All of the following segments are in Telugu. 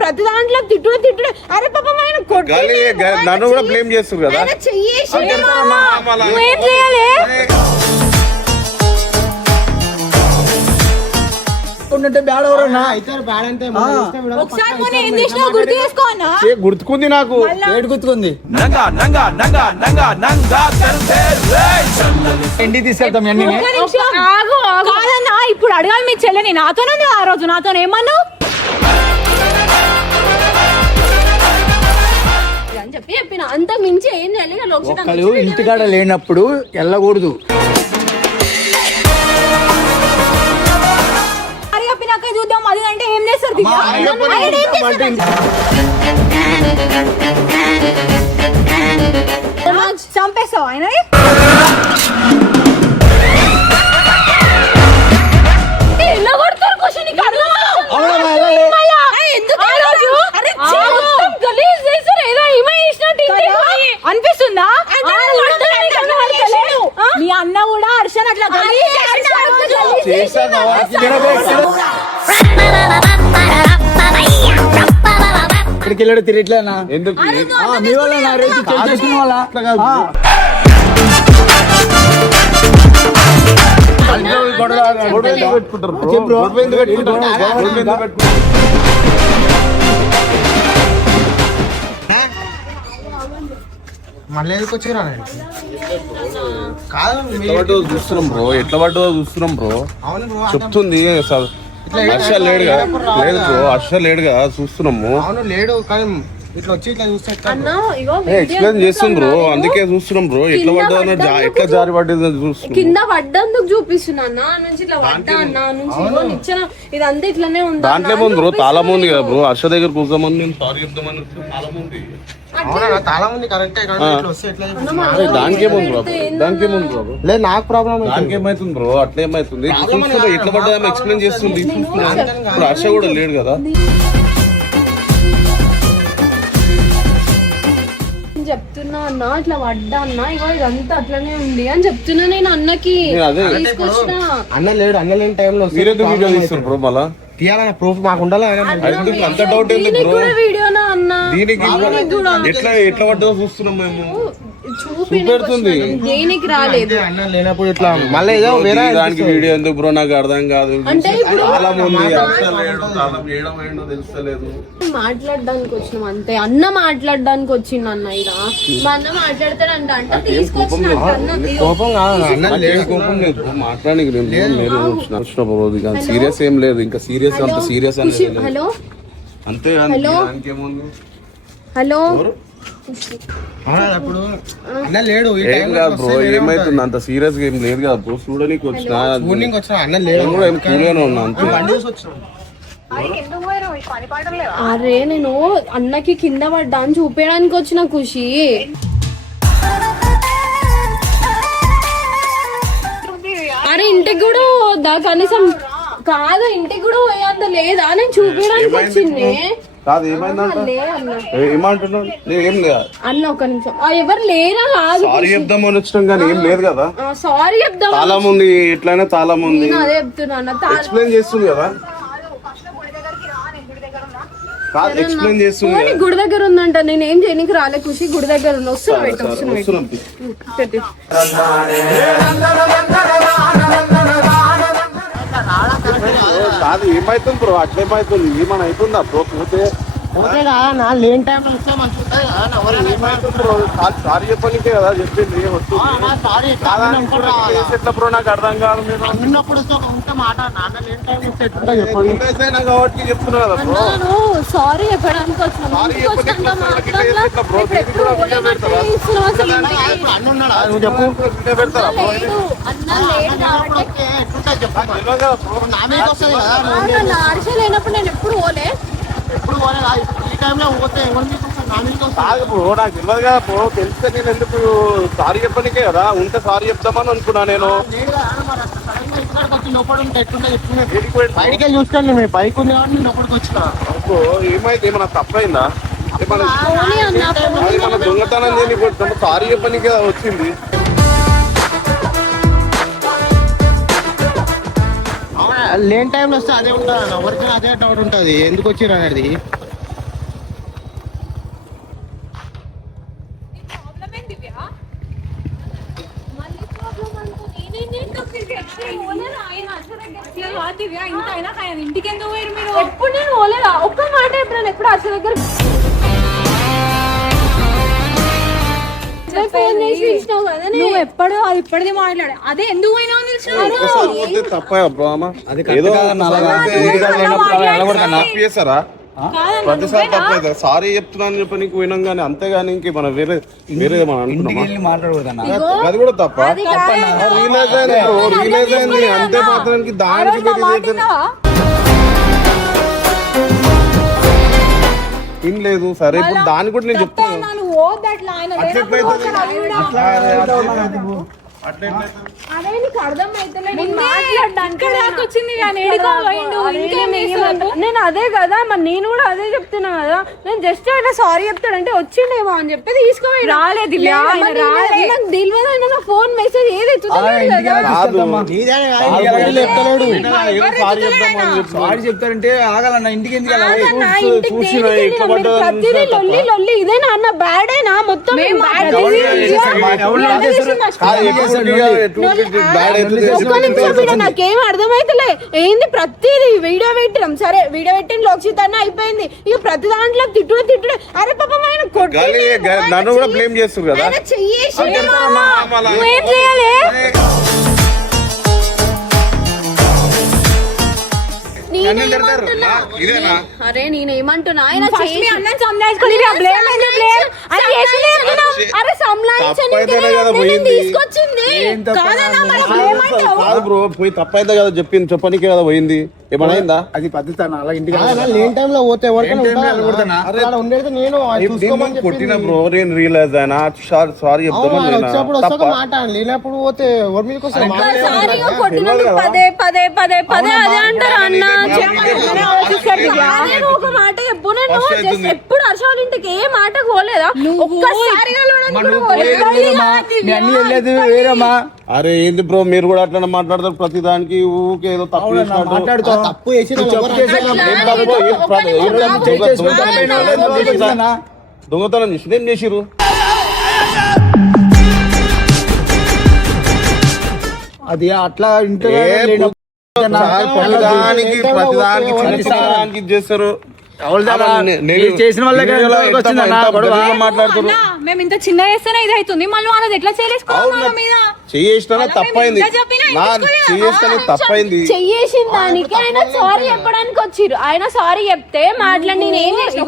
ప్రతి దాంట్లో తిట్టుడు అరే పాపం ఆయన నన్ను కూడా బ్లేమ్ చేస్తారు కదా. నువ్వేం చేయాలి? గుర్తుకుంది నాకు. గుర్తుకుంది ఇంటికి తీసుకెళ్తాం. కాదన్నా ఇప్పుడు అడగాలి మీ చెల్లెని. నాతోనే ఆ రోజు నాతో ఏమన్నావు అని చెప్పిన అంత మించి ఏం చేయాలి. ఒక్కళ్ళు ఇంటికాడ లేనప్పుడు వెళ్ళకూడదు. చూద్దాం అది అంటే ఏం చేస్తారు? చంపేస్తావు ఆయన. ఎలా కొడతారు క్వశ్చన్ అనిపిస్తుందా? మీ అన్న కూడా హర్షన్ అట్లా ఇక్కడికి వెళ్ళాడు తిరిగిట్లేనా? ఎందుకు మీ వాళ్ళ వాళ్ళ మళ్ళీ ఎందుకు వచ్చిరా? చూస్తున్నాం బ్రో, ఎట్లా పడ్డో చూస్తున్నాం బ్రో. చెప్తుంది హర్ష లేడుగా. లేదు బ్రో, హర్ష లేడుగా చూస్తున్నాము. అవును లేడు, కానీ ఇట్లా వచ్చి ఇట్లా చూస్తే ఎక్స్ప్లెయిన్ చేస్తుంది బ్రో, అందుకే చూస్తున్నాం బ్రో. ఎట్లా పడ్డా ఎట్లా జారి పడ్డది చూస్తున్నాం. కింద పడ్డందుకు చూపిస్తున్నా అన్న నుంచి ఇట్లా పడ్డా అన్న నుంచి ఇచ్చిన ఇదంతా ఇట్లానే ఉంది. దాంట్లో ఏముంది బ్రో, తాళం ఉంది కదా బ్రో. హర్ష దగ్గర కూర్చోమని నేను సారీ చెప్తామని తాళం ఉంది. తాళం ఉంది కరెక్టే, దానికి ఏముంది బ్రో, దానికి ఏముంది బ్రో? లేదు నాకు ప్రాబ్లం. దానికి ఏమైతుంది బ్రో? అట్లా ఏమైతుంది? ఎట్లా పడ్డా ఎక్స్ప్లెయిన్ చేస్తుంది. ఇప్పుడు హర్ష కూడా లేడు కదా. చెప్తున్నా అన్న ఇట్లా పడ్డా అన్న ఇగో ఇదంతా అట్లనే ఉంది అని చెప్తున్నా నేను అన్నకి. అన్న లేడు, అన్న లేని టైంలో మీరెందుకు వీడియో తీస్తారు బ్రో? మళ్ళా తీయాలన్న ప్రూఫ్ మాకు ఉండాలి. అంత డౌట్ ఎందుకు బ్రో? వీడియోనా అన్న దీనికి ఎట్లా ఎట్లా పడ్డదో చూస్తున్నాం మేము. చూపెడుతుంది దేనికి రాలేదు. అన్న లేనప్పుడు ఇట్లా మళ్ళీ ఏదో వేరే దానికి వీడియో ఎందుకు బ్రో? నాకు అర్థం కాదు. చాలా మంది తెలుస్తలేదు. మాట్లాడడానికి వచ్చినాం అంతే. అన్న మాట్లాడడానికి వచ్చిండు అన్న. ఇలా మా అన్న మాట్లాడతాడంట అంట తీసుకొచ్చిన కోపం కాదు. కోపం లేదు, మాట్లాడానికి వచ్చిన రోజు సీరియస్ ఏం లేదు. ఇంకా సీరియస్ అంత సీరియస్ హలో అంతే. దానికేముంది? హలో అప్పుడు అన్న లేడు. ఏం కాదు బ్రో, ఏమైతుంది? అంత సీరియస్ గా ఏం లేదు కదా బ్రో. చూడడానికి వచ్చిన అన్న లేడు, కూలగానే ఉన్నా అంతే. అరే నేను అన్నకి కింద పడ్డా అని చూపించడానికి వచ్చిన ఖుషి. అరే ఇంటికి కూడా పోద్దా కనీసం? కాదు ఇంటికి కూడా పోయేంత లేదా? నేను చూపించడానికి వచ్చింది. కాదు ఏమైందంట? ఏమంటున్నావు? ఏం లేదు అన్న. ఒక నిమిషం, ఎవరు లేరా? కాదు సారీ చెప్దామని వచ్చినాం కానీ ఏం లేదు కదా. సారీ చెప్దాం. తాళం ఉంది, ఎట్లయినా తాళం ఉంది. అదే చెప్తున్నా, ఎక్స్ప్లెయిన్ చేస్తుంది కదా. కాదు ఎక్స్ప్లెయిన్ చేస్తుంది. గుడి దగ్గర ఉందంట. నేను ఏం చేయడానికి రాలే ఖుషి. గుడి దగ్గర ఉంది. వస్తున్నా. కాదు ఏమైతుంది బ్రో? అట్లేమైతుంది? ఏమైనా అవుతుందా బ్రో? పోతే లేని టైంలో వస్తే సారీ చెప్పనికే కదా చెప్పింది. ఎట్లా బ్రో? నాకు అర్థం కాదు. కాబట్టి చెప్తున్నా కదా బ్రో. సారీ చెప్పడానికి లేనప్పుడు నేను ఎప్పుడు పోలే. కాదు బ్రో, నాకు తెలియదు కదా బ్రో. తెలిస్తే నేను ఎందుకు సారీ చెప్పనికే కదా. ఉంటే సారీ చెప్తామని అనుకున్నా నేను. బయటకే చూస్తాను. మీ బైక్ ఉంది కాబట్టి నేను లోపలికి వచ్చిన. ఏమైతే ఏమన్నా తప్పైందా? మన దొంగతనం చేయని సారీ చెప్పనికే వచ్చింది. లేని టైంలో వస్తే అదే ఉంటుంది. ఎవరికైనా అదే డౌట్ ఉంటుంది, ఎందుకు వచ్చిర్రు అనేది. ఇంటికి ఎందుకు పోయారు మీరు? ఎప్పుడు నేను పోలేదా? ఒక్క మాట ఎప్పుడైనా ఎప్పుడు అసలు దగ్గర ఫోన్ చేసి ఇచ్చినావు కదా నువ్వు ఎప్పుడు అది ఇప్పటిది మాట్లాడే అదే ఎందుకు పోయినావు తెలుసు ఒకసారి పోతే తప్ప బ్రో అమ్మ అది ఏదో కరెక్ట్ కాదన్న, అలాగా ఇంటికాడ లేనప్పుడు అలా వెళ్ళకూడదన్నా. తప్పు చేస్తారా ప్రతిసారి తప్పైతే సారీ చెప్తున్నాను చెప్పి నీకు పోయినాం కానీ అంతేగాని ఇంక మనం వేరే మనం ఇంటికి అనుకున్నామా వెళ్ళి మాట్లాడకూడదన్నా. అది కూడా తప్ప రియలైజ్ అయింది bro, రియలైజ్ అయింది అంతే మాత్రానికి దానికి వేరే ఏం లేదు సరే ఇప్పుడు దానికి కూడా నేను చెప్తున్నాను నువ్వు పోవద్దు అట్లా ఆయన అదే నీకు అర్థమైతలే నేను మాట్లాడడానికి వచ్చింది కానీ ఏడికో పోయిండు ఇంకేం చేస్తున్నాడు? నేను అదే కదా మరి నేను కూడా అదే చెప్తున్నా కదా నేను జస్ట్ ఆయన సారీ చెప్తాడంటే వచ్చిండేమో అని చెప్పి తీసుకోవాలి రాలేదు ఇలా, ఆయన రాలే. నాకు తెలియదు ఆయన నా ఫోన్ మెసేజ్ ఏది అలా ఇంటికి ఎలా తీసుకెళ్తామా? ఏదో సారీ చెప్తామని చెప్పి సారీ చెప్తారంటే ఆగాలన్న, ఇంటికి ఎందుకు వెళ్ళాలి? చూసినా ఎట్లా పడ్డా ప్రతిదీ లొల్లి లొల్లి ఇదేనా అన్న బ్యాడ్ అయినా మొత్తం bad ఒక్క నిమిషం వీడు నాకేం అర్థమైతలే ఏంది ప్రతిదీ వీడియో పెట్టడం సరే వీడియో పెట్టిన లోక్షిత్ అన్న అయిపోయింది ఇక ప్రతి దాంట్లో తిట్టుడు అరే పాపం ఆయన నన్ను కూడా బ్లేమ్ చేస్తారు కదా ఆయన చెయ్యేసి నువ్వేం చేయాలి? ఇదేనా అరే నేనేమంటున్నా ఆయన ఫస్ట్ మీ అన్నం సంలాయించుకొని బ్లేమ్ ఎందుకు బ్లేమ్ అని చేసింది చెప్తున్నాం. అరే తప్పైతేనే కదా పోయింది. తీసుకొచ్చింది కాదన్నా మన బ్లేమ్ అంటావు. కాదు బ్రో పోయి తప్పైతే కదా చెప్పింది చెప్పనీకే కదా పోయింది ఏమైనా అది పద్ధతి అన్న, అలా ఇంటికి లేని టైంలో పోతే ఎవరికైనా లేని టైంలో ఉంటారా? వెళ్ళకూడదన్నా. అక్కడ ఉండేది నేను అది చూసుకోమని చెప్పింది. కొట్టిన బ్రో నేను రియలైజ్ అయినా సారీ అవును, చెప్తామని ఆయన నేను వచ్చినప్పుడు తప్ప వస్తాక మాట లేనప్పుడు పోతే ఎవరి మీదకి వస్తే ఒక్కసారిగా కొట్టినందుకు పదే పదే పదే పదే అదే అంటారు అన్న నేను ఒక మాట చెప్పు నేను just ఎప్పుడు హర్షాల ఇంటికి ఏ మాట పోలేదా ఒక్కసారిగా కూడా పోలేదు. మీ అన్ని వెళ్ళేది వేరేమా? అరే ఏంది బ్రో మీరు కూడా అట్లా మాట్లాడతారు ప్రతి దానికి ఊకే ఏదో తప్పు చేసినట్టు. మాట్లాడుతూ తప్పు చేసి తప్పు చేసాక ఏం తప్పు? దొంగతనం చేసి ఏం చేసిరు అది అట్లా ఇంట్లో ప్రతిదానికి ప్రతిదానికి ఇది చేస్తారు చేసిన వాళ్ళే మాట్లాడుతారు అన్నా, మేము ఇంత చిన్న చేస్తేనే ఇది అవుతుంది మళ్ళీ వాళ్ళది ఎట్లా చేయలేసుకోవాలి మీద చేసినా తప్పైంది నా చేస్తేనే తప్పైంది చెయ్యేసిన దానికి ఆయన సారీ చెప్పడానికి వచ్చిర్రు ఆయన సారీ చెప్తే మాట్లాడి నేను ఏం చేసిన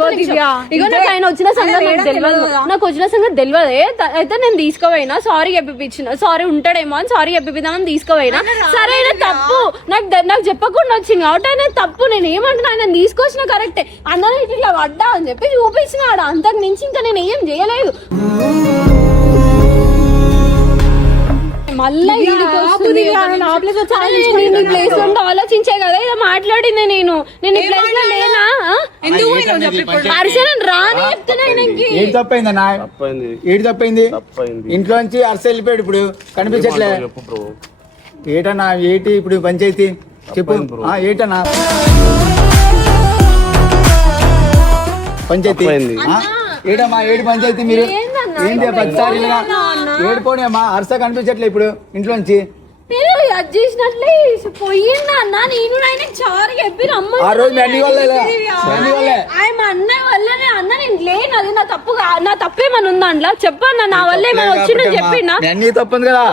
ఇగో నాకు ఆయన వచ్చిన సంగతి నాకు తెలియదు నాకు వచ్చిన సంగతి తెలియదే అయితే నేను తీసుకోపోయినా సారీ చెప్పిపించిన సారీ ఉంటాడేమో అని సారీ చెప్పిద్దామని తీసుకోపోయినా సరే ఆయన తప్పు నాకు చెప్పకుండా వచ్చింది కాబట్టి ఆయన తప్పు నేను ఏమంటున్నా ఆయన తీసుకొచ్చిన కరెక్టే అన్న ఇట్లా పడ్డా అని చెప్పి చూపించినాడు అంతకు మించి ఇంకా నేను ఏం చేయలేదు మళ్ళీ ప్లేస్ ఉంటే ఆలోచించే కదా ఇలా మాట్లాడింది నేను ఈ ప్లేస్ లో లేనా అర్చన రాని చెప్తున్నా ఏడు తప్పైందన్నా తప్పైంది ఏడు తప్పైంది తప్పైంది ఇంట్లో నుంచి అరస వెళ్ళిపోయాడు ఇప్పుడు కనిపించట్లే చెప్పు బ్రో ఏటన్నా ఏటి ఇప్పుడు పంచాయతీ చెప్పు ఏటన్నా పంచాయతీ తప్పైంది. ఏడమ్మా ఏడు పంచాయతీ మీరు ఏందన్నా? ఏంటి పదిసారి ఏడుకోనేమ్మా అరస కనిపించట్లే ఇప్పుడు ఇంట్లో నుంచి నేను అది చేసినట్లే పోయిందా అన్న నేను ఆయన చారు చెప్పి ఆ రోజు మీ అన్ని వాళ్ళే ఆయన అన్నయ్య వల్లనే అన్న నేను లేను అది నా తప్పు నా తప్పేమని ఉందా అందులో చెప్పన్నా నా వల్ల ఏమైనా వచ్చిందని చెప్పినా మీ అన్ని తప్పదు కదా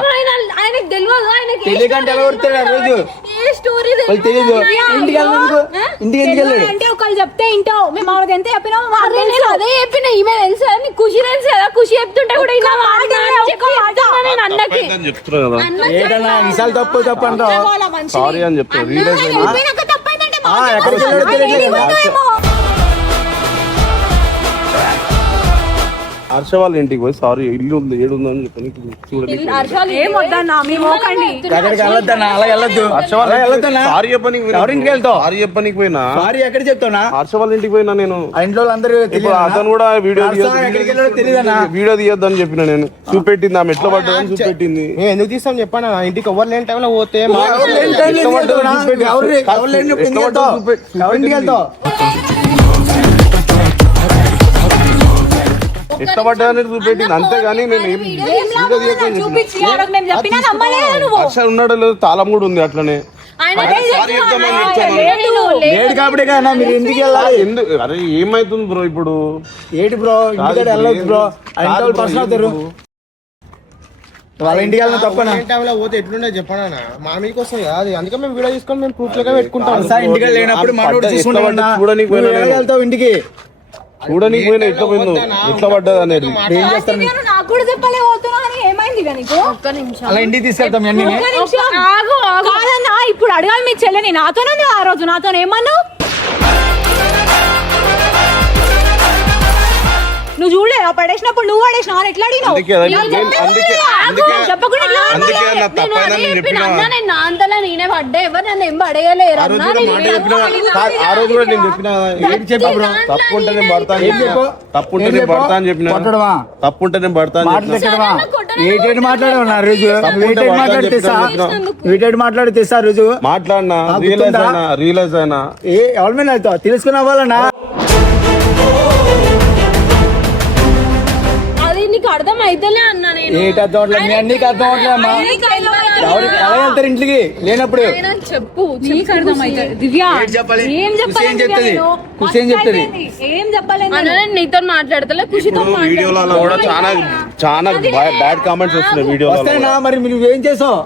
ఆయనకు తెలియదు ఆయనకి తెలియకంటే ఎలా కొడతాడు ఆ రోజు ఏ స్టోరీ వాళ్ళు తెలియదు ఇంటికి వెళ్ళినందుకు ఇంటికి ఎందుకు వెళ్ళాడు అంటే ఒకళ్ళు చెప్తే ఇంటావు మేము ఆవిడ ఎంత చెప్పినామో మాకు అరే తెలుసు. నేను అదే చెప్పిన ఈమె తెలుసు కదా నీకు ఖుషి తెలుసు కదా ఖుషి చెప్తుంటే కూడా ఇలా నేను అన్నకి తప్పైందని చెప్తున్నా కదా ఏటన్నా ఈసారి తప్పు తప్పు అంటావు వాళ్ళ మనిషి సారీ అని చెప్తున్నా రియలైజ్ అయినా అయిపోయినాక తప్పైందంటే మాకు ఎక్కడికి వెళ్ళాడో తెలియదు కదా. ఏమో. హర్ష వాళ్ళ ఇంటికి పోయి సారీ ఇల్లు ఉంది ఏడు ఉందని చెప్పి చూడండి ఏం వద్దన్నా మీ మోకండి ఎక్కడికి వెళ్ళొద్దన్నా అలా వెళ్ళొద్దు అలా వెళ్ళొద్దన్నా సారీ చెప్పనీకి ఎవరింటికి వెళ్తావు సారీ చెప్పనీకి పోయినా సారీ ఎక్కడ చెప్తావునా హర్ష వాళ్ళ ఇంటికి పోయినా నేను ఆ ఇంట్లో వాళ్ళందరూ ఇప్పుడు అతను కూడా వీడియో ఎక్కడికి వెళ్ళాడో తెలియదన్నా వీడియో తీయొద్దని చెప్పిన నేను చూపెట్టింది ఆమె ఎట్లా పడ్డదని చూపెట్టింది మేము ఎందుకు తీస్తాం చెప్పాను ఇంటికి ఎవరు లేని టైంలో పోతే ఎవరు లేని టైంలో ఎందుకు వెళ్తావునా? ఎవరు లేనప్పుడు ఎందుకు వెళ్తావు? ఎవరింటికి వెళ్తావు? ఎట్లా పడ్డదని చూపెట్టింది అంతేగాని నేను ఏం వీడియో తీయకని చెప్పిన చూపించి ఆ రోజు మేము చెప్పినా నమ్మలేదు నువ్వు హర్ష ఉన్నాడో లేదో తాళం కూడా ఉంది అట్లనే ఆయన సారీ చెప్తామని చెప్తాను. లేడు కాబట్టి కదా మీరు ఇంటికి వెళ్ళాలి. ఎందుకు అరే ఏమైతుంది బ్రో ఇప్పుడు? ఏంటి బ్రో ఇంటికి వెళ్ళొద్దు బ్రో, ఇంటి వాళ్ళు పర్సన్ అవుతారు. వాళ్ళ ఇంటికి వెళ్ళిన తప్పనా? టైంలో పోతే ఎట్లుండే చెప్పనా మా మీకు వస్తుంది కదా అది, అందుకే మేము వీడియో తీసుకొని మేము ప్రూఫ్ లెక్క పెట్టుకుంటాం. సార్ ఇంటికి లేనప్పుడు మనోడు చూసుకుంటా చూడనీకి పోయినా నేను. వెళ్తావు ఇంటికి చూడనీకి పోయినా ఎట్లా పోయిందో, ఎట్లా పడ్డది అనేది. ఏం చేస్తారు మీరు? నాకు కూడా చెప్పలే పోతున్నా అని ఏమైంది ఇక నీకు? ఒక్క నిమిషం అలా ఇంటికి తీసుకెళ్తాం అన్ని. ఒక్క నిమిషం. కాదన్నా ఇప్పుడు అడగాలి మీ చెల్లెని. నాతోనే ఉంది ఆ రోజు, నాతో ఏమన్నావు? నువ్వు చూడలేదా పడేసినప్పుడు? నువ్వు పడేసినావు ఎట్లా అడిగినావు? అందుకే చెప్పకుండా ఎట్లా అందుకే నా తప్పైనా నేను చెప్పినా. నేను నా అంతలా నేనే పడ్డా, ఎవరు నన్ను ఏం అడగలేరు ఆ రోజు కూడా మాట చెప్పినా. ఆ రోజు కూడా నేను చెప్పినా తప్పు ఉంటే నేను పడతా అని చెప్పినా. తప్పు ఉంటే నేను పడతా అని చెప్పినా. కొట్టడమా తప్పు ఉంటే నేను పడతా అని చెప్పినా. మాట్లాడమా వీటెడ్ మాట్లాడావు నా రోజు. వీటెడ్ మాట్లాడితే సార్ రోజు మాట్లాడినా రియలైజ్ అయినా ఎవరి మీద అవుతావు తెలుసుకున్న వాళ్ళనా? అది నీకు అర్థం అయితేనే అన్నా నేను. ఏటి అర్థం అవట్లేదు, మీ అన్నికి అర్థం అవట్లేదమ్మా. ఎవరికి ఎలా వెళ్తారు ఇంటికి లేనప్పుడు? అయినా చెప్పు నీకు అర్థమైతుంది. దివ్య ఏం చెప్పాలి? ఏం చెప్పాలి? ఏం చెప్తుంది? ఖుషి ఏం చెప్తుంది? ఏం చెప్పలేదు. అన్న నేను నీతో మాట్లాడతలే, ఖుషితో వీడియోలలో కూడా చాలా చాలా బ్యాడ్ కామెంట్స్ వస్తున్నాయి వీడియోలో. వస్తాయినా మరి నువ్వేం చేసావు?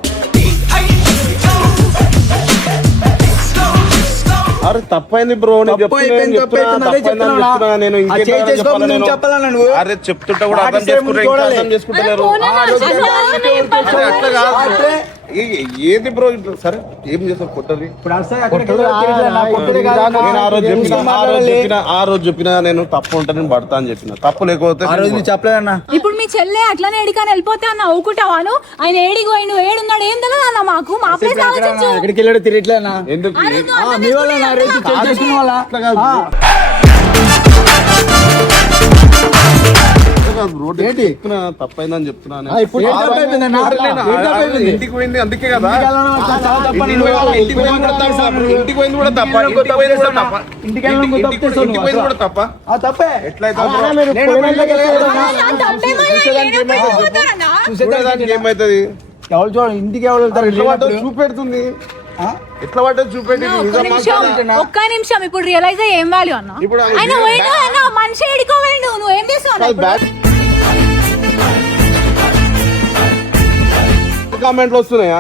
అరే తప్పైంది బ్రో, నేను చెప్పాలన్నా నువ్వు. అరే చెప్తుంటే కూడా అర్థం చేసుకుంటే అర్థం చేసుకుంటలేరు. అట్లా కాదు ఏది బ్రో ఇట్లా. సరే ఏం చేస్తావు కొట్టది? నేను ఆ రోజు చెప్పినా నేను తప్పు ఉంటే నేను పడతా అని చెప్పిన. తప్పు లేకపోతే చెప్పలేదన్నా. ఇప్పుడు మీ చెల్లె అట్లనే ఎడికాని వెళ్ళిపోతే అన్న ఊకుంటావాను? ఆయన ఏడికి పోయిండు, ఏడున్నాడు ఏం తెలియదు అన్న మాకు. మా ప్లేస్ ఆలోచించు. ఎక్కడికి వెళ్ళాడు తిరిగిట్లేనా? ఎందుకు మీ వాళ్ళ తప్పైందని చెప్తున్నా. ఇప్పుడు ఇంటికి పోయింది అందుకే కదా. ఇంటికి పోయింది కూడా తప్ప. ఇంటికి పోయింది కూడా తప్ప. తప్పే ఎట్లయితే ఏమైతుంది? ఎవరు చూడండి ఇంటికి ఎవరు వెళ్తారు? చూపెడుతుంది ఎట్లా పడ్డది చూపెట్టి. ఒక్క నిమిషం ఇప్పుడు రియలైజ్ అయ్యి ఏం వాల్యూ అన్న? ఇప్పుడు ఆయన పోయినా అన్న మనిషి ఎడుకోవేండు, నువ్వు ఏం చేస్తావు? కామెంట్లు వస్తున్నాయా?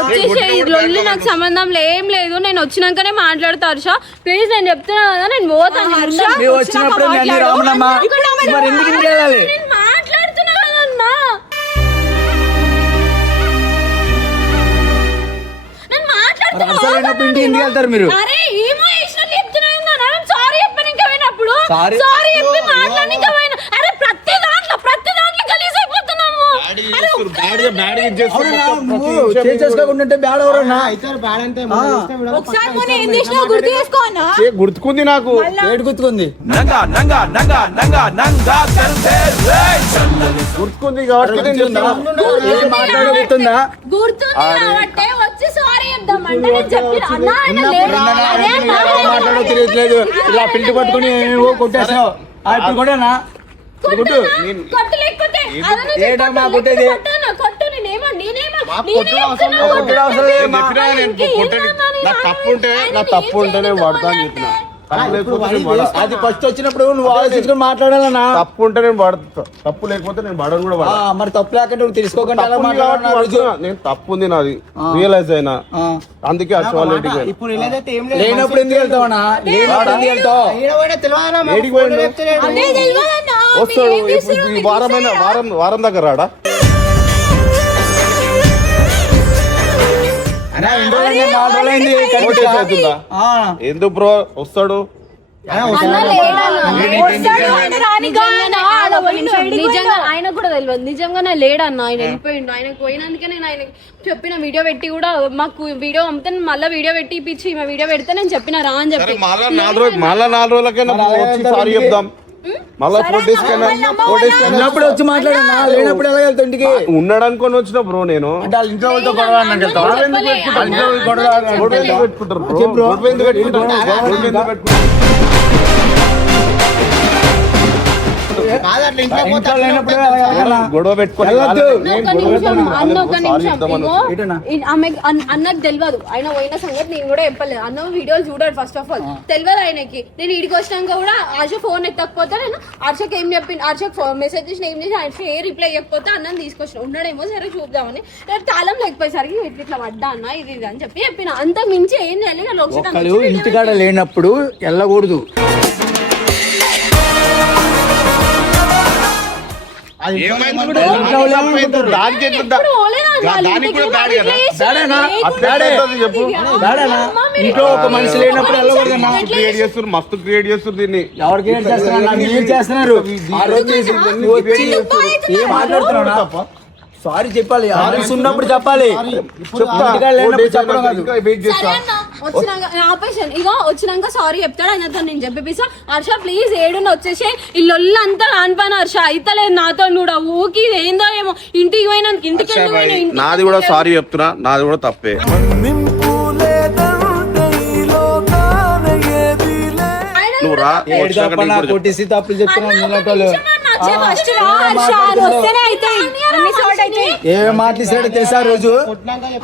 వచ్చేసి నాకు సంబంధం ఏం లేదు, నేను వచ్చినాకనే మాట్లాడతా హర్ష. ప్లీజ్ నేను చెప్తున్నా కదా, నేను పోతాను హర్ష. వచ్చినప్పుడు నేను మాట్లాడుతున్నా కదన్నా, నేను మాట్లాడుతున్నా. ఇంటికి వెళ్తారు మీరు? అరే ఏమో వేసినట్లు చెప్తున్నా. సారీ చెప్పాను ఇంకా పోయినప్పుడు, సారీ చెప్పి మాట్లాడి ఇంకా పోయినా. అరే ప్రతి దాంట్లో గలీజ్ అయిపోతున్నాము. చేసుకోకుంటే బ్యాడ్ ఎవరన్నా ఒకసారి పోనీ ఏం చేసినావు గుర్తు చేసుకో అన్న. గుర్తుకుంది నాకు. ఏడు గుర్తుకుంది గుర్తుకుంది కాబట్టి మాట్లాడుతుందా? గుర్తుంది కాబట్టి వచ్చి సారీ చెప్దామంటే నేను చెప్పిన అన్నా ఆయన లేడు. అదే అన్నా. మాట్లాడో తెలియట్లేదు. ఇలా పిల్లి పట్టుకుని కొట్టేసావు. ఇప్పుడు కూడా కొట్టు లేకపోతే ఏడమ్మా కొట్టేది? నా తప్పు ఉంటే నేను పడతా అని చెప్పిన. అది ఫస్ట్ వచ్చినప్పుడు నువ్వు ఆలోచించుకొని మాట్లాడాలన్నా. తప్పు ఉంటే నేను పడతా, తప్పు లేకపోతే నేను పడను కూడా పడతా. మరి తప్పు లేకుంటే నువ్వు తెలుసుకోకుండా నేను తప్పు ఉంది నాది రియలైజ్ అయినా, అందుకే అశ్వాలకి ఇప్పుడు లేనప్పుడు ఎందుకు వెళ్తావన్నా? లేనప్పుడు ఎందుకు వెళ్తావు? వస్తాడు ఇప్పుడు ఈ వారం దగ్గర రాడా? ఎందుకు బ్రో వస్తాడు? నిజంగా ఆయన కూడా తెలియదు. నిజంగానే లేడన్న, ఆయన వెళ్ళిపోయిండు. ఆయనకు పోయినందుకే నేను ఆయన చెప్పిన వీడియో పెట్టి కూడా మాకు వీడియో పంపితే మళ్ళీ వీడియో పెట్టి ఇప్పించి ఈమె వీడియో పెడితే నేను చెప్పిన రా అని చెప్పి మళ్ళా 4 రోజులకైనా సారీ చెప్దాం. మళ్ళా 4 days కైనా ఉన్నప్పుడు వచ్చి మాట్లాడన్నా. లేనప్పుడు ఎలా వెళ్తా ఇంటికి? ఉన్నాడు అనుకొని వచ్చిన బ్రో నేను. ఇంట్లో వాళ్ళతో గొడవ ఇంట్లో లేనప్పుడు వెళ్ళాలన్నా. గొడవ పెట్టుకొని వెళ్ళొద్దు. ఒక్క నిమిషం ఇగో, అన్నకు తెలియదు ఆయన పోయిన సంగతి నేను కూడా చెప్పలేదు. అన్న వీడియోలు చూడాడు ఫస్ట్ ఆఫ్ ఆల్, తెలియదు ఆయనకి. నేను ఇడికి వచ్చినాక కూడా హర్ష ఫోన్ ఎత్తకపోతే నేను హర్షకి ఏం చెప్పి హర్షకు మెసేజ్ చేసిన ఏం చేసి హర్ష ఏ రిప్లై ఇవ్వకపోతే అన్నని తీసుకొచ్చిన ఉన్నాడేమో సరే చూద్దామని. నేను తాళం లేకపోయేసరికి ఇట్లా పడ్డా అన్న ఇది అని చెప్పిన. అంత మించి ఏం చేయాలి. ఒక్కళ్ళు ఇంటికాడ లేనప్పుడు వెళ్ళకూడదు. ఇంట్లో ఒక మనిషి లేనప్పుడు వెళ్ళకూడదన్నా. మస్తు క్రియేట్ చేస్తారు దీన్ని. ఎవరు క్రియేట్ చేస్తున్నారు? మీరు చేస్తున్నారు. ఆ రోజు వచ్చి ఏం మాట్లాడుతున్నావు? సారీ చెప్పాలి. ఆఫీస్ ఉన్నప్పుడు చెప్పాలి. చెప్పడం కాదు. వచ్చినాక సారీ చెప్తాడు ఆయనతో. నేను చెప్పేసా హర్ష ప్లీజ్ ఏడున్న వచ్చేసి ఇల్లంతా రానిపోయిన హర్ష అయితలేదు నాతో కూడా ఊకి ఏందో ఏమో ఇంటికి పోయినా ఇంటికి నాది కూడా సారీ చెప్తున్నా, నాది కూడా తప్పే. నువ్వు రా, కొట్టేసి తప్పులు చెప్తున్నాను. ఏ మాట్లాడాడు తెలుసా? రోజు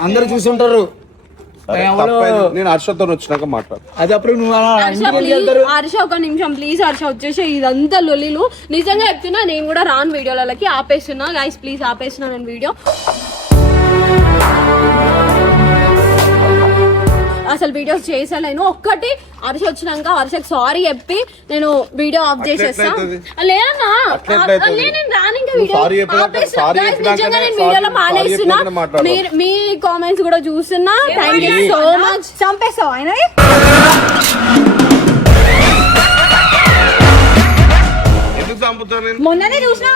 అందరు చూసుంటారు. నేను హర్షతో వచ్చినాక మాట్లాడు. అది అప్పుడు నువ్వు హర్ష ఒక నిమిషం ప్లీజ్. హర్ష వచ్చేసి ఇదంతా లొల్లిలు నిజంగా చెప్తున్నా. నేను కూడా రాను వీడియోలకి ఆపేస్తున్నా. గైస్ ప్లీజ్ ఆపేస్తున్నా నేను వీడియో. అసలు వీడియోస్ చేసాను. ఒక్కటి హర్ష వచ్చినాక హర్షకి సారీ చెప్పి నేను వీడియో ఆఫ్ చేసేస్తా. లేదన్నా వీడియోలో మానేస్తున్నా. మీ కామెంట్స్ కూడా చూస్తున్నా. Thank you so much. చంపేస్తావు ఆయన మొన్ననే చూసినా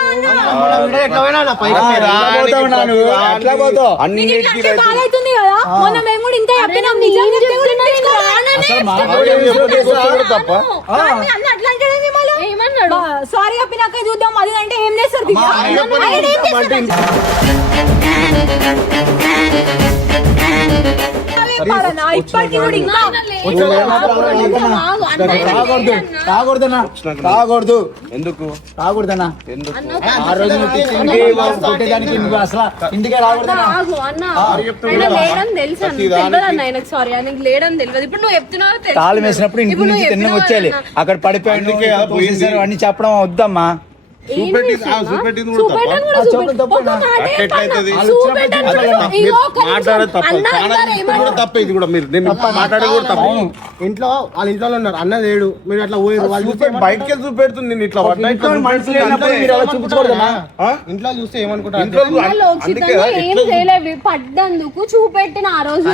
బాధైతుంది కదా. మొన్న మేము కూడా ఇంత చెప్పినాం. ఏమన్నాడు? సారీ చెప్పినాక చూద్దాం అది అంటే ఏం చేస్తారు? ఇప్పటికీ కూడా ఇంకా తాగకూడదు. ఎందుకు తాగకూడదన్నా? ఎందుకు? ఆ రోజు కొట్టేదానికి నువ్వు అసలు ఇంటికే రాకూడదన్నా. సారీ ఆయనకి లేడని తెలియదు. ఇప్పుడు నువ్వు చెప్తున్నావు తాళం వేసినప్పుడు ఇంటి నుంచి తిన్న వచ్చేయాలి. అక్కడ పడిపోయాడు అన్ని చెప్పడం వద్దమ్మా. ఇంట్లో వాళ్ళ ఇంట్లో ఉన్నారు అన్న లేడు. మీరు అట్లా బయటకి చూపెడుతుంది. నేను ఇట్లా ఇంట్లో చూస్తే ఏమనుకుంటారు? పడ్డందుకు చూపెట్టిన ఆ రోజు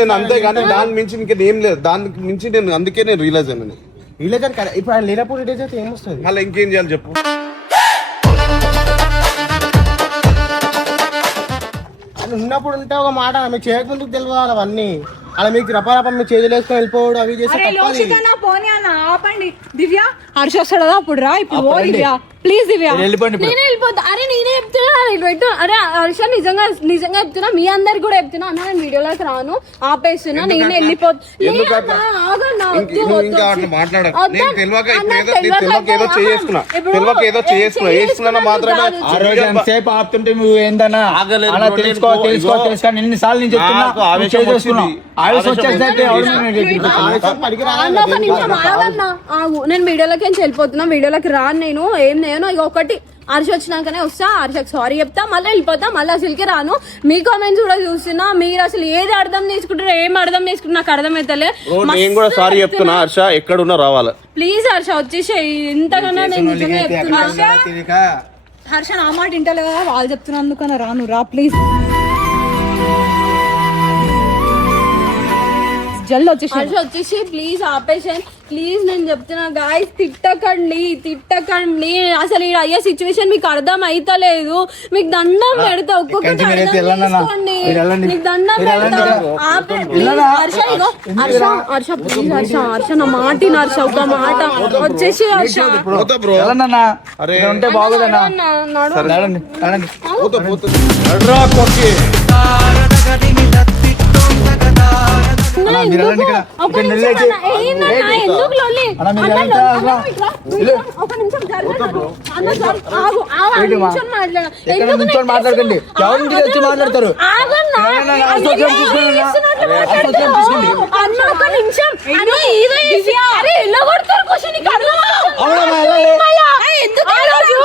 నేను అంతేగాని దాని మించి ఇంకేం లేదు. దానికి మించి నేను అందుకే నేను రియలైజ్ అయినా. రిలేజ్ ఇప్పుడు ఆయన లేనప్పుడు రిలేజ్ అయితే ఏమొస్తుంది? మళ్ళీ ఇంకేం చేయాలి చెప్పు? ఉన్నప్పుడు ఉంటే ఒక మాట మీకు చేయకముందుకు తెలియాలి అవన్నీ. అలా మీకు రపారపం మీరు చేతులేసుకొని వెళ్ళిపోవడం అవి చేస్తే పోనీ అన్న ఆపండి. దివ్య హర్ష వస్తాడు కదా అప్పుడు రా. ఇప్పుడు దివ్య ప్లీజ్ దివ్య నేనే వెళ్ళిపోతా. అరే నేనే చెప్తున్నా. అరే హర్ష నిజంగా చెప్తున్నా. మీ అందరికి కూడా చెప్తున్నా అన్న నేను వీడియోలోకి రాను ఆపేస్తున్నా. నేనే వెళ్ళిపోతా. ఆపుతుంటే నువ్వు ఏందన్నా తెలుసుకో ఎన్నిసార్లు నేను చెప్తున్నా. నేను వీడియోలోకి వెళ్ళిపోతున్నా. వీడియోలోకి రాను నేను. ఏం నేను ఇక ఒకటి హర్ష వచ్చినాకనే వస్తా. హర్షకి సారీ చెప్తా మళ్ళీ వెళ్ళిపోతా. మళ్ళీ అసలుకి రాను. మీ కామెంట్స్ కూడా చూస్తున్నా. మీరు అసలు ఏది అర్థం చేసుకుంటారో ఏం అర్థం చేసుకుంటారు నాకు అర్థమైతలే. నేను కూడా సారీ చెప్తున్నా. హర్ష ఎక్కడున్నా రావాలి ప్లీజ్. హర్ష వచ్చేసి ఇంతకన్నా నేను నిజంగా చెప్తున్నా. హర్ష నా మాట ఇంటలే కదా వాళ్ళు చెప్తున్నందుకన్నా రాను రా ప్లీజ్. జల్ది వచ్చేసి ప్లీజ్ ఆపేషన్ ప్లీజ్. నేను చెప్తున్నా గాయస్ తిట్టకండి. అసలు ఈ అయ్యే సిచ్యువేషన్ మీకు అర్థం అయితలేదు. మీకు దండం పెడతా. ఒక్కొక్కటి మీకు దండం పెడతా. హర్ష ప్లీజ్. హర్ష నా మాట హర్ష ఒక మాట వచ్చేసి హర్ష ఉంటే బాగోదన్నా. మీరు వెళ్ళండి ఇక్కడ. ఒక ఇక్కడ నిమిషం నిలబడి. అన్న, ఏందన్నా, ఎందుకు లొల్లి? అన్న, మీరు అన్న, వెళ్తా, అన్న, రా. ఇట్రా. ఒక నిమిషం జరగండి. అన్న, ఆగు, ఆగు, ఏంటి మా? నిమిషం మాట్లాడు. ఇక్కడ ఎందుకు నిల్చొని నెట్టేస్తున్నావు? మాట్లాడకండి. ఎవరి ఇంటికి వచ్చి మాట్లాడతారు? ఆగన్నా. అసోసియేషన్ తీసుకోండి అన్న. అసోసియేషన్ తీసుకోండి. అన్న, ఒక నిమిషం. అన్న, ఇదే అరే, ఎలా కొడతారు క్వశ్చన్ నీకు అర్థమా? అవునమ్మా, వెళ్ళాలి. ఎందుకు ఆ రోజు?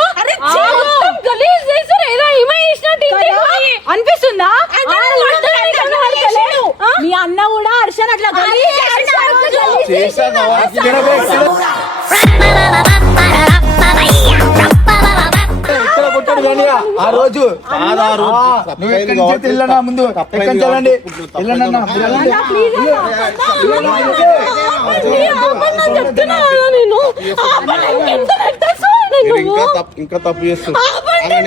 మొత్తం గలీజ్ చేశారు. ఏదో ఈమె చేసినట్టు ఇంటికి పోయి. అనిపిస్తుందా ఆ? మీ అన్న కూడా హర్షన్ అట్లా గలీజ్ చేసిండు. చేశాను ఇక్కడ కొట్టాడు కానీ ఆ రోజు నువ్వు ఎక్కడి నుంచి వెళ్ళనా ముందు ఎక్కడి నుంచి వెళ్ళండి వెళ్ళండి అన్న మీరు వెళ్ళండి. చెప్తున్నా కదా నేను. ఎంత నెట్టేస్తావు మీరు నువ్వు? ఇంకా తప్పు చేస్తారు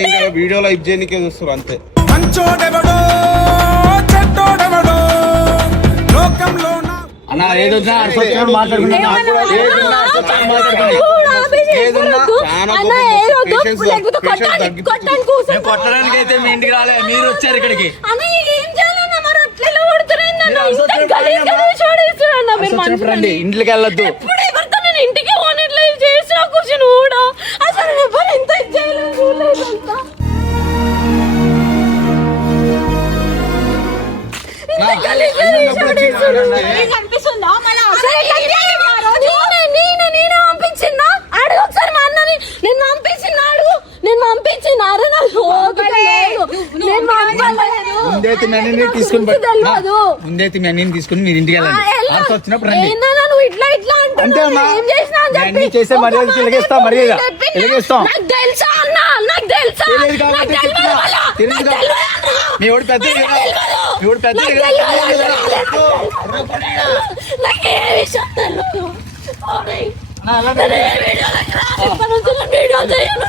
ఇంకా వీడియోలో ఇది చేయనికే చూస్తారు అంతే. అన్న ఏదొచ్చినా అర్థం మాట్లాడుకున్నా కొట్టడానికి అయితే మీ ఇంటికి రాలే మీరు వచ్చారు ఇక్కడికి రండి ఇంటికి వెళ్ళొద్దు ఇంటికి పోనట్లు చేసిన కూర్చుని కూడా అసలు ఎవరు ఎంత చేయలేదు. అనిపిస్తుందా నేనే పంపించిన్నా అడుగు ఒకసారి మా అన్నని. నేను పంపించిన అడుగు. నేను పంపించిన అరే నాకు ఓపిక లేదు. నేను పంపలేదు. ముందైతే మీ అన్ని తీసుకుని తెలియదు. ముందైతే మీ అన్ని తీసుకుని మీరు ఇంటికి వెళ్ళండి అర్థం వచ్చినప్పుడు రండి. ఏందన్నా నువ్వు ఇట్లా ఇట్లా అంతే అంటున్నావు? అమ్మా. ఏం చేసినా అని చెప్పి అన్ని చేసే మర్యాదకి ఎలాగేస్తాం మర్యాద ఎలాగేస్తాం నాకు తెలుసా అన్న, నాకు తెలుసా? తెలియదు కాబట్టి నాకు తెలియదు చెప్తున్నా. మళ్ళా. తెలియదు నాకు కాబట్టి. తెలియదు అన్న. మీ వాడు పెద్ద కదా మీ వాడు పెద్ద నాకు కదా నాకు ఏ విషయం తెలియదు. సారీ. అన్న, వెళ్ళండి. నేను ఏ వీడియో దగ్గర ఇప్పటి నుంచి నేను వీడియో చేయను.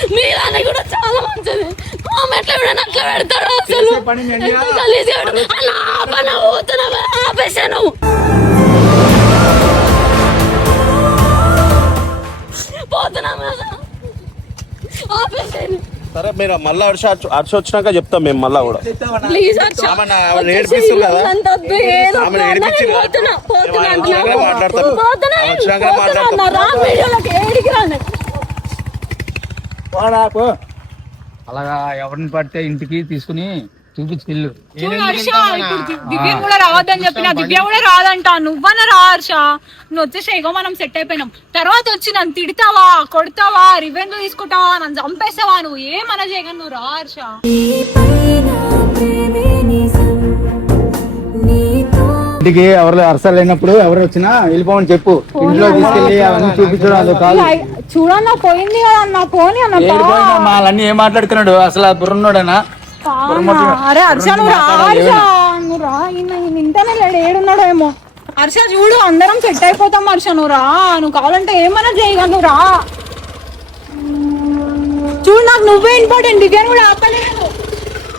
నేను మీరని కూడా చాలా మంచిది. కామెంట్లో కూడా అట్లా పెడతాడు అసలు. చేసే పని మీ అన్నయ్య. ఎంత గలీజ్ చేయడు. అన్న ఆపన పోతున్నా ఆపేశాను. పోతున్నా ఆపేశాను. సరే మీరు మళ్ళీ హర్ష వచ్చినాక చెప్తాం మేము మళ్ళా కూడా. ప్లీజ్ అచ్చా. ఆమెను ఏడిపిస్తారు కదా. ఆమెను ఏడిపించారు కదా. పోతున్నా ఆమె వచ్చినాకనే మాట్లాడతాం. ఆమె వచ్చినాకనే మాట్లాడతాం. అలాగా ఎవరిని పడితే ఇంటికి తీసుకుని చూపించుకెళ్ళు. హర్ష ఇప్పుడు దివ్య కూడా రావద్దని చెప్పిన దివ్య కూడా రాదంట. నువ్వన రా హర్ష. నువ్వు వచ్చేసి ఇగో మనం సెట్ అయిపోయినాం. తర్వాత వచ్చి నన్ను తిడతావా, కొడతావా, రివెంజ్ తీసుకుంటావా, నన్ను చంపేస్తావా, నువ్వు ఏమన్నా చేయగలను. నువ్వు రా హర్ష. ఇంటికి ఎవరు అరసలు లేనప్పుడు ఎవరు వచ్చినా వెళ్ళిపోమని చెప్పు. ఇంట్లో తీసుకెళ్ళి అవన్నీ చూపించడం అది కాదు. చూడన్నా పోయింది కదా అన్న, పోనీ అన్న. ఏడిపోయినా వాళ్ళన్నీ ఏం మాట్లాడుతున్నాడు అసలు బుర్రున్నాడనా? అరే హర్ష నువ్వు రా హర్ష, నువ్వు రా. ఇంటనే లేడు, ఏడున్నాడో ఏమో. హర్ష చూడు అందరం సెట్ అయిపోతాం హర్ష. నువ్వు రా, నువ్వు కావాలంటే ఏమన్నా చేయగలను. నువ్వు రా చూడు, నాకు నువ్వే ఇంపార్టెంట్. దివ్యాన్ని కూడా ఆపలేదు.